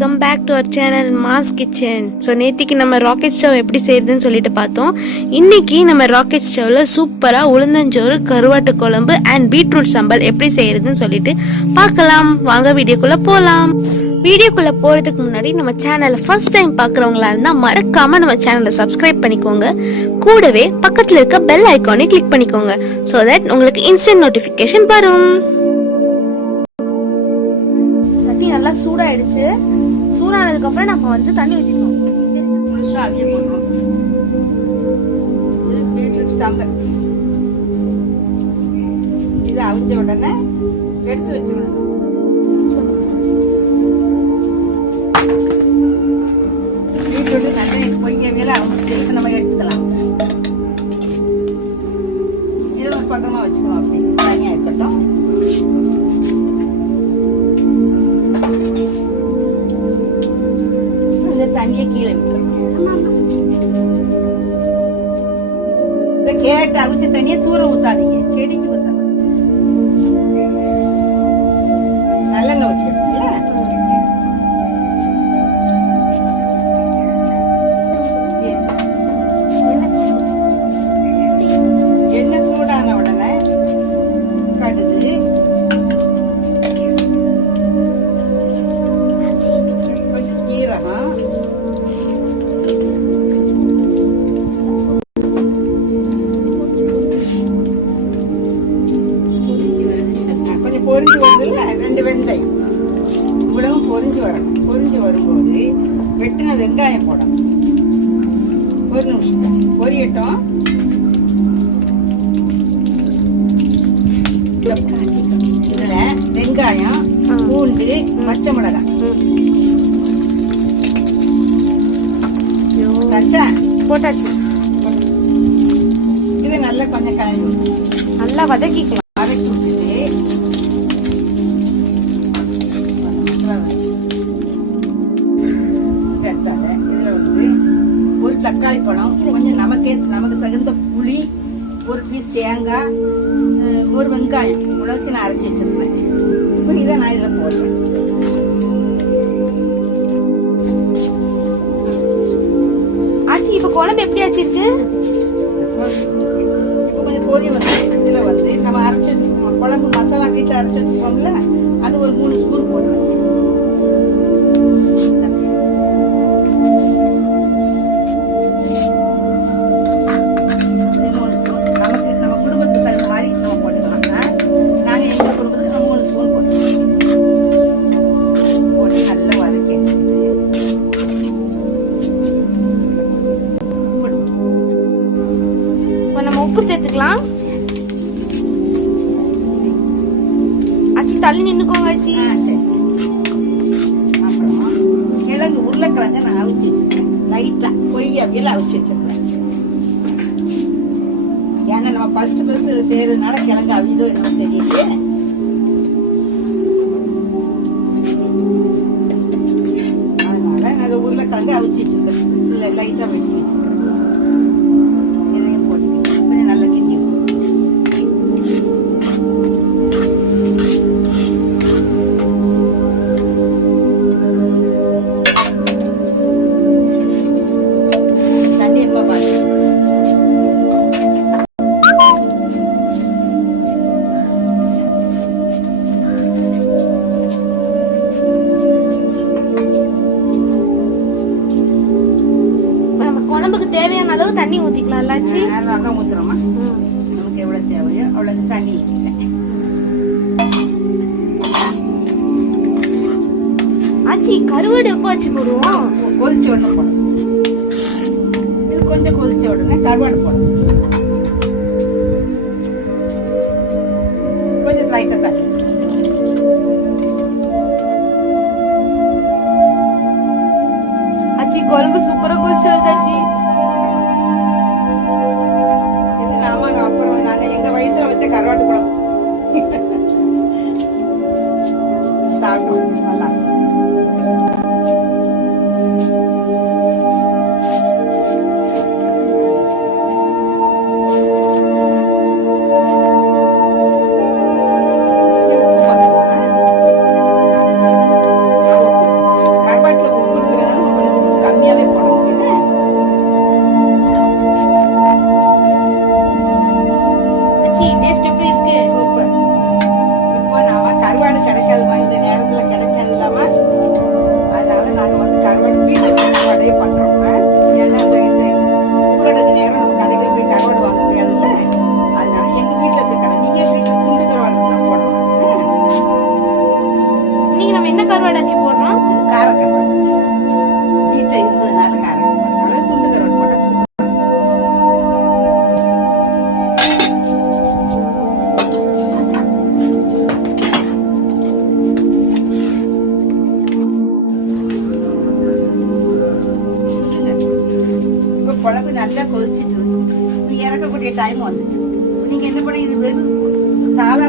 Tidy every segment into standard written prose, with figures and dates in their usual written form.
Welcome back to our channel mass kitchen. So நேற்றுக்கு நம்ம rocket stove எப்படி செய்யறதுன்னு சொல்லிட்டு பார்த்தோம். இன்னைக்கு நம்ம ராக்கெட் ஸ்டவ்ல சூப்பராக உளுந்தஞ்சோறு, கருவாட்டு குழம்பு அண்ட் பீட்ரூட் சம்பல் எப்படி செய்யறதுன்னு சொல்லிட்டு பார்க்கலாம். வாங்க வீடியோக்குள்ள போகலாம். வீடியோக்குள்ள போறதுக்கு முன்னாடி நம்ம சேனலை ஃபர்ஸ்ட் டைம் பார்க்குறவங்களா இருந்தால் மறக்காம நம்ம சேனலை சப்ஸ்கிரைப் பண்ணிக்கோங்க. கூடவே பக்கத்தில் இருக்க பெல் ஐக்கானை கிளிக் பண்ணிக்கோங்க. ஸோ தட் உங்களுக்கு இன்ஸ்டன்ட் நோட்டிஃபிகேஷன் வரும். நல்லா சூடாயிடுச்சு. சூடானதுக்கு அப்புறம் நம்ம வந்து தண்ணி ஊற்றிக்கணும். முழுசா அவிய போடுறோம். இது பீட்ரூட் சாம்பல். இது அவிஞ்ச உடனே எடுத்து வச்சுக்கணும். பீட்ரூட் நல்லா பொய்யவியல அவங்க நம்ம எடுத்துக்கலாம். இது ஒரு பக்கமாக வச்சுக்கணும். அப்படி தனியாக இருக்கட்டும். தண்ணியை கீழே விட்டுறோம். இந்த கேரட் அவிச்ச தண்ணியை தூர ஊத்தாதீங்க, செடிக்கு ஊத்தலாம். நல்லெண்ணெய் வச்சிருக்கீங்களா? எண்ணெய் சூடான உடனே கடுகு, கொஞ்சம் ஜீரகம், பொரிஞ்சு வருதுல்ல, 2 வெந்தயம் இவ்வளவும் பொரிஞ்சு வரணும். பொரிஞ்சு வரும்போது வெட்டின வெங்காயம் போடணும். ஒரு நிமிஷம் பொரியட்டும். இதுல வெங்காயம், பூண்டு, பச்சை மிளகாய் போட்டாச்சு. இது நல்லா கொஞ்சம் கலந்து நல்லா வதக்கிக்கலாம். வதக்கி விட்டுட்டு இதுல வந்து ஒரு தக்காளி பழம், கொஞ்சம் நமக்கு தகுந்த புளி, ஒரு பீஸ் தேங்காய், ஒரு வெங்காயம் உலகத்தை நான் அரைச்சி வச்சிருப்பேன். இப்போ இதை நான் இதில் போடுறேன். ஆச்சி இப்போ குழம்பு எப்படி ஆச்சு இருக்கு? இப்போ கொஞ்சம் கொதி வந்து இதில் வந்து நம்ம அரைச்சி குழம்பு மசாலா வீட்டில் அரைச்சி வச்சுருக்கோம்ல, அது ஒரு 3 ஸ்பூன் போடுவேன். நம்ம குடும்பத்துக்கு தகுந்த மாதிரி நம்ம போட்டுக்கலாம். நாங்கள் எங்கள் குடும்பத்துக்கு நம்ம 3 ஸ்பூன் போட்டுக்கலாம். போட்டு நல்லா வதக்கி இப்போ நம்ம உப்பு சேர்த்துக்கலாம். ஆச்சி தள்ளி நின்னுக்கோங்க ஆச்சி. அப்புறம் கிழங்கு, உருளைக்கிழங்கு நான் அவிச்சு வச்சுருக்கேன். லைட்டாக கொய்யாவியல் அவிச்சு வச்சிருக்கேன். ஏன்னா நம்ம ஃபர்ஸ்ட் செய்யறதுனால கிழங்கு அவிதோ என்னமோ தெரியலையே. அதனால நான் உருளைக்கிழங்கு அவிச்சு வச்சிருக்கேன். லைட்டாக வெட்டி வச்சிருக்கேன். இதையும் போட்டுக்கிறேன். கொஞ்சம் நல்லா கிண்டி தண்ணி எப்போ பார்த்து குழம்புக்கு தேவையான அளவு தண்ணி ஊத்திக்கலாம். ஆச்சி அதான் ஊத்துறோமா, நமக்கு எவ்வளவு தேவையோ அவ்வளவு தண்ணி ஊற்றிட்டேன். ஆச்சி கருவாடு எப்போ வச்சு போடுவோம்? கொதிச்ச உடனே போடணும். இது கொஞ்சம் கொதிச்ச உடனே கருவாடு போடணும். கொஞ்சம் லைட்டா தண்ணி. ஆச்சி குழம்பு சூப்பரா கொதிச்சு வருது ஆச்சி. இது நாம அப்புறம் நாங்க எங்க வயசுல வச்ச கருவாட்டு குழம்பு சாப்பிட்டோம். நல்லா கருவாட்டு கருவாடு வீட்டில் கருவாடே பண்ணுறோம். ஏன்னா இந்த ஊரடங்கு நேரம் நம்ம கடையில் போய் கருவாடு வாங்க முடியாதுல்ல, அதனால எங்கள் வீட்டில் இருக்க கடை. நீங்கள் வீட்டில் துண்டு கருவாடு தான் போடலாம். இன்னைக்கு நம்ம என்ன கருவாடு ஆச்சு போடுறோம்? இது கார கருவாடு. வீட்டில் இருந்ததுனால கார கருவாடு, அதாவது துண்டு கருவாடு போட்டால் குழம்பு நல்லா கொதிச்சுட்டு இப்போ இறக்கக்கூடிய டைம் வந்துச்சு. நீங்கள் என்ன பண்ணி இது வெறும்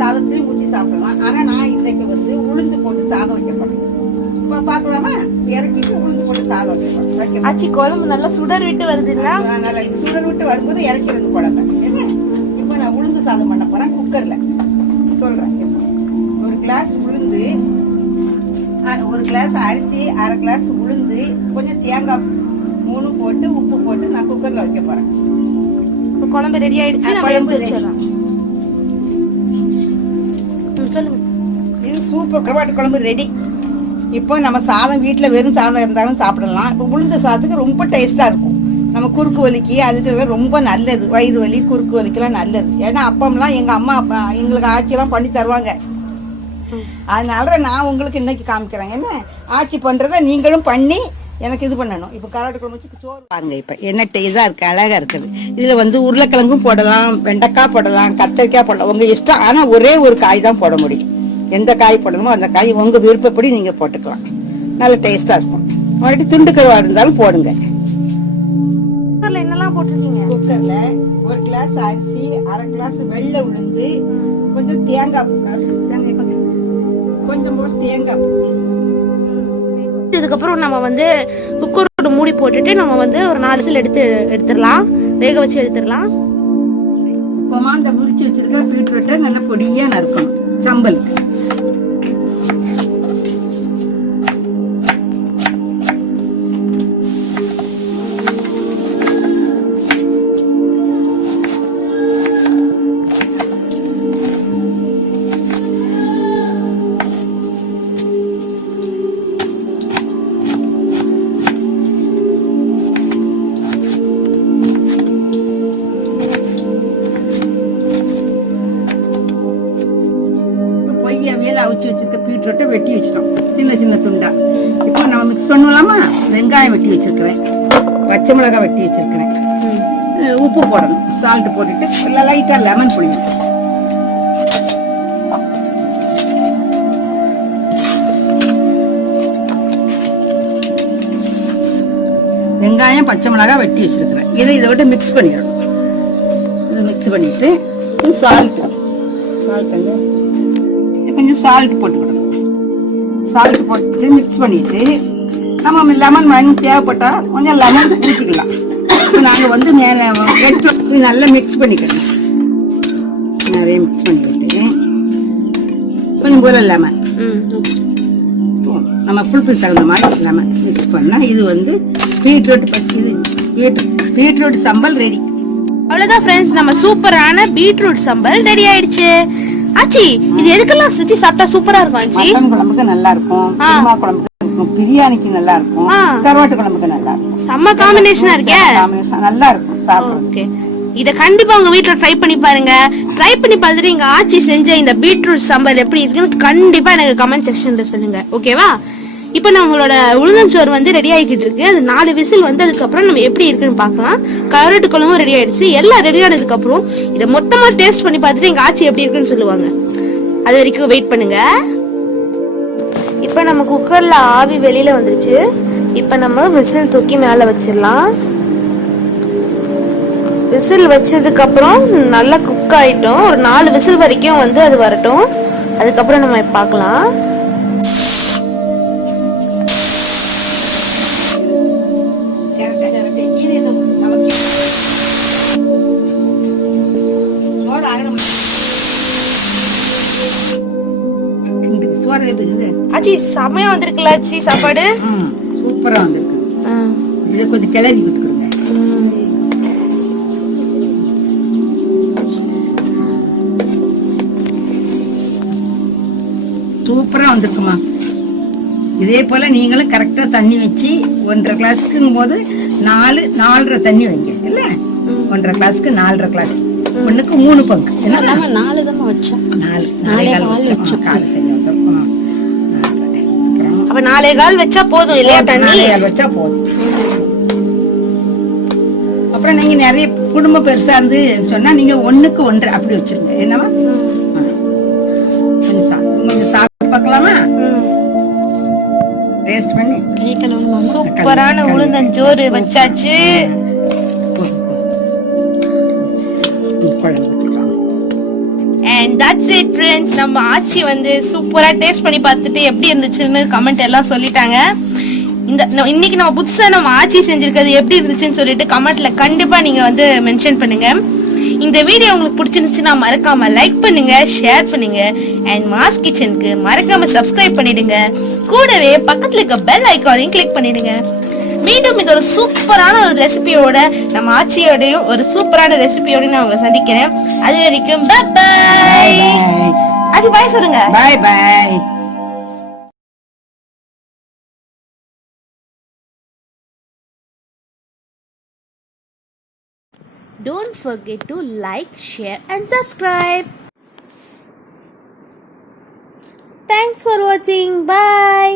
சாதத்துலையும் ஊற்றி சாப்பிடலாம். ஆனால் நான் இன்றைக்கு வந்து உளுந்து போட்டு சாதம் வைக்க போகிறேன். இப்போ பார்க்கலாமா? இறக்கிட்டு உளுந்து போட்டு சாதம் வைக்க ஆச்சி குழம்பு நல்லா சுடர் விட்டு வருதுங்களா? நல்லா சுடர் விட்டு வரும்போது இறக்கிடணும் குழம்பு. என்ன இப்போ நான் உளுந்து சாதம் பண்ண போகிறேன் குக்கரில். சொல்கிறேன். ஒரு கிளாஸ் உளுந்து, ஒரு கிளாஸ் அரிசி, அரை கிளாஸ் உளுந்து, கொஞ்சம் தேங்காய் 3 போட்டு உப்பு போட்டு நான் குக்கர்ல வைக்க போறேன். இப்போ குழம்பு ரெடி ஆயிடுச்சு. நம்ம எடுத்து வச்சிடலாம். சொல்லுங்க. இது சூப்பர் கருவாட்டு குழம்பு ரெடி. இப்போ நம்ம சாதம் வீட்டில் வெறும் சாதம் இருந்தாலும் சாப்பிடலாம். இப்போ உளுந்த சாதத்துக்கு ரொம்ப டேஸ்ட்டாக இருக்கும். நம்ம குறுக்கு வலிக்கு அதுக்கு ரொம்ப நல்லது. வயிறு வலி குறுக்கு வலிக்கெல்லாம் நல்லது. ஏன்னா அப்பம்லாம் எங்கள் அம்மா அப்பா எங்களுக்கு ஆச்சிலாம் பண்ணி தருவாங்க. அதனால நான் உங்களுக்கு இன்னைக்கு காமிக்கிறேன். என்ன ஆச்சி பண்ணுறத நீங்களும் பண்ணி எனக்கு இது பண்ணணும். இப்போ கருவாட்டு குழம்பு வச்சு சோறு பாருங்க. இப்போ என்ன இதாக இருக்குது, அழகாக இருக்குது. இதில் வந்து உருளைக்கிழங்கும் போடலாம், வெண்டைக்காய் போடலாம், கத்திரிக்காய் போடலாம், உங்கள் இஷ்டம். ஆனால் ஒரே ஒரு காய் தான் போட முடியும். எந்த காய் போடணுமோ அந்த காய் உங்கள் விருப்பப்படி நீங்கள் போட்டுக்கலாம். நல்ல டேஸ்ட்டாக இருக்கும். மறுபடியும் துண்டு கருவாடு இருந்தாலும் போடுங்க. குக்கரில் என்னெல்லாம் போட்டிருக்கீங்க? குக்கரில் ஒரு கிளாஸ் அரிசி, அரை கிளாஸ் வெள்ளை உளுந்து, கொஞ்சம் தேங்காய் கொஞ்சம் போது தேங்காய். இதுக்கப்புறம் நம்ம வந்து குக்கரோட மூடி போட்டுட்டு நம்ம வந்து ஒரு 4 விசில் எடுத்துடலாம், வேக வச்சு எடுத்துடலாம். இப்போமா இந்த உரிச்சு வச்சிருக்க பீட்ரூட்டை நல்லா பொடியாக நறுக்கணும் சம்பலுக்கு. அவிச்சு வச்சிருக்க பீட்ரூட்டை வெட்டி வச்சிட்டோம் சின்ன சின்ன துண்டா. இப்போ நம்ம மிக்ஸ் பண்ணலாமா? வெங்காயம் வெட்டி வச்சிருக்கிறேன், பச்சை மிளகாய் வெட்டி வச்சிருக்கிறேன், உப்பு போடணும், சால்ட் போட்டுட்டு லைட்டாக லெமன் புளியும். வெங்காயம் பச்சை மிளகாய் வெட்டி வச்சிருக்கிறேன். இதை விட மிக்ஸ் பண்ணிடணும். இதை மிக்ஸ் பண்ணிட்டு சால்ட்டு கொஞ்சம் சால்ட் போட்டுக்கிடணும். சால்ட் போட்டு மிக்ஸ் பண்ணிட்டு நம்ம லெமன் வாங்கி தேவைப்பட்டால் கொஞ்சம் லெமன் ஊற்றிக்கலாம். இப்போ நாங்கள் வந்து எடுத்து நல்லா மிக்ஸ் பண்ணிக்கணும். நிறைய மிக்ஸ் பண்ணிக்கிட்டு கொஞ்சம் போல லெமன், நம்ம புளிப்புக்கு தகுந்த மாதிரி லெமன் மிக்ஸ் பண்ணால் இது வந்து பீட்ரூட் சம்பல் ரெடி. அவ்வளோதான் ஃப்ரெண்ட்ஸ், நம்ம சூப்பரான பீட்ரூட் சம்பல் ரெடி ஆயிடுச்சு. ஆச்சி இது எதுக்கெல்லாம் சுத்தி சாப்பிட்டா சூப்பரா இருக்கும்? ஆச்சி மட்டன் குழம்புக்கு நல்லா இருக்கும், குருமா குழம்புக்கு இருக்கும், பிரியாணிக்கு நல்லா இருக்கும், கருவாட்டு குழம்புக்கு நல்லா இருக்கும். செம்ம காம்பினேஷனா இருக்கே. காம்பினேஷன் நல்லா இருக்கும் சாப்பிடுறது. ஓகே, இத கண்டிப்பா உங்க வீட்ல ட்ரை பண்ணி பாருங்க. ட்ரை பண்ணி பார்த்துட்டு எங்க ஆச்சி செஞ்ச இந்த பீட்ரூட் சம்பல் எப்படி இருக்குன்னு கண்டிப்பா எனக்கு கமெண்ட் செக்ஷன்ல சொல்லுங்க. ஓகேவா? இப்போ நம்மளோட உளுந்தஞ்சோறு வந்து ரெடி ஆகிக்கிட்டு இருக்கு. அது 4 விசில் வந்து அதுக்கப்புறம் நம்ம எப்படி இருக்குன்னு பார்க்கலாம். கருவாட்டு குழம்பும் ரெடி ஆயிடுச்சு. எல்லாம் ரெடி ஆனதுக்கு அப்புறம் இதை மொத்தமா டேஸ்ட் பண்ணி பார்த்துட்டு எங்க ஆச்சி எப்படி இருக்குன்னு சொல்லுவாங்க. அது வரைக்கும் வெயிட் பண்ணுங்க. இப்போ நம்ம குக்கர்ல ஆவி வெளியில வந்துருச்சு. இப்போ நம்ம விசில் தூக்கி மேலே வச்சிடலாம். விசில் வச்சதுக்கு அப்புறம் நல்லா குக் ஆயிட்டோம். ஒரு 4 விசில் வரைக்கும் வந்து அது வரட்டும். அதுக்கப்புறம் நம்ம பார்க்கலாம். ஆச்சி செமையா வந்திருக்குல்ல ஆச்சி சாப்பாடு? சூப்பரா வந்திருக்கு. இதை கொஞ்சம் கிளறி விட்டுக்கிடுங்க. சூப்பரா வந்திருக்குமா? இதே போல நீங்களும் கரெக்டா தண்ணி வச்சு 1.5 கிளாஸுக்குங்கும் போது 4.5 தண்ணி வைங்க இல்ல. 1.5 கிளாஸுக்கு 4.5 கிளாஸ், 1க்கு 3 பங்கு. நம்ம 4 தான் வச்சோம். 4 வச்சோம். கால் செஞ்சோம். அப்ப 4.25 வச்சா போதும் இல்லையா தண்ணி? 4.25 வச்சா போதும். அப்புறம் நீங்க நிறைய குடும்பம் பெருசா இருந்து சொன்னா நீங்க 1க்கு 1.5 அப்படி வச்சிருங்க. என்னவா கொஞ்சம் சாப்பிட்டு பார்க்கலாமா? டேஸ்ட் பண்ணி சூப்பரான உளுந்தஞ்சோறு வச்சாச்சு. And that's it friends. நம்ம ஆச்சி வந்து சூப்பரா டேஸ்ட் பண்ணி பார்த்துட்டு எப்படி இருந்துச்சுன்னு கமெண்ட் எல்லாம் சொல்லிட்டாங்க. இன்னைக்கு நம்ம புதுசா நம்ம ஆச்சி செஞ்சிருக்கிறது எப்படி இருந்துச்சுன்னு சொல்லிட்டு கமெண்ட்ல கண்டிப்பா நீங்க வந்து மென்ஷன் பண்ணுங்க. இந்த வீடியோ உங்களுக்கு பிடிச்சிருந்துச்சுன்னா மறக்காம லைக் பண்ணுங்க, ஷேர் பண்ணுங்க. அண்ட் மாஸ் கிச்சனுக்கு மறக்காம சப்ஸ்கிரைப் பண்ணிடுங்க. கூடவே பக்கத்துல இருக்க பெல் ஐகானையும் கிளிக் பண்ணிடுங்க. மீண்டும் இது ஒரு சூப்பரான ஒரு ரெசிபியோட நம்ம ஆச்சியோடையும் ஒரு சூப்பரான ரெசிபியோட நான் உங்களை சந்திக்கிறேன். அது வரைக்கும் பை பை. அது பாய் சொல்லுங்க. Bye bye. Don't forget to like, share and subscribe. Thanks for watching. Bye.